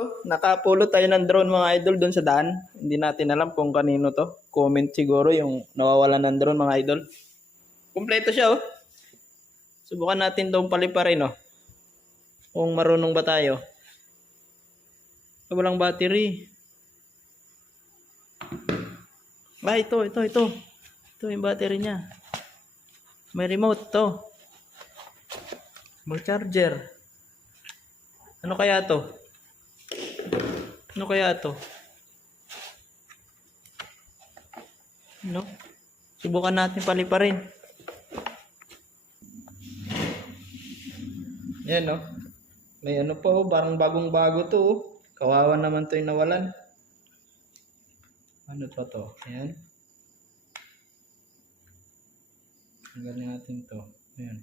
to. Nakapulot tayo ng drone mga idol doon sa daan. Hindi natin alam kung kanino to. Comment siguro yung nawawalan ng drone mga idol. Kumpleto siya oh. Subukan natin itong paliparin oh. Kung marunong ba tayo. Walang battery. Ito. Ito yung battery niya. May remote to. May charger. Ano kaya to? Ano kaya to? No? Subukan natin paliparin. Yan no. May ano pa oh, parang bagong-bago to oh. Kawawa naman to yung nawalan. Ano pa to? Ayan. Tanggalin natin to. Ayan.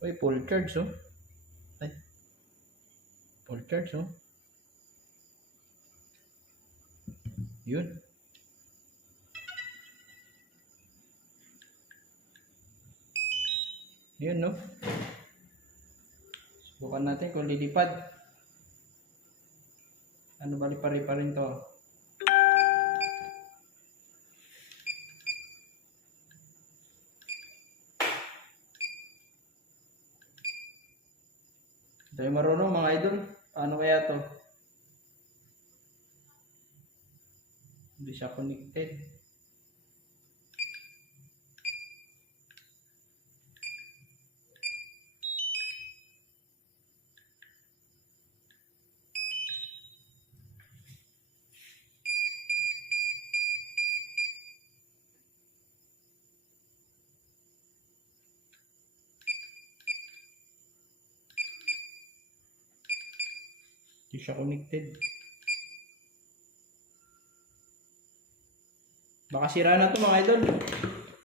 Uy, full charge oh. Ay. Full charge oh. Yun. Yun no. Subukan natin kung lilipad. Ano ba lipari-parin to? Dahil marunong mga idol. Paano kaya to? Hindi siya connected. Hindi siya connected. Baka sira na to mga idol.